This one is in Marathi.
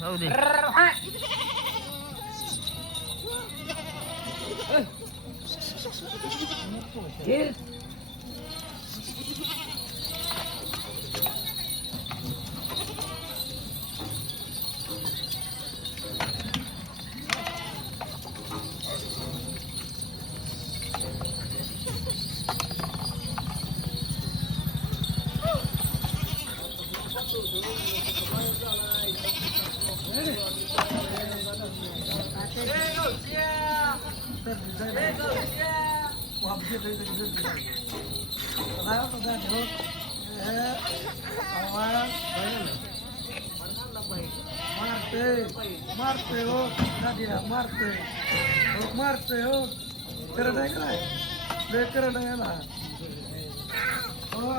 जाऊ दे. मारते हो नादिया मारते हो करंट आहे का नाही लय करंट आहे ना हो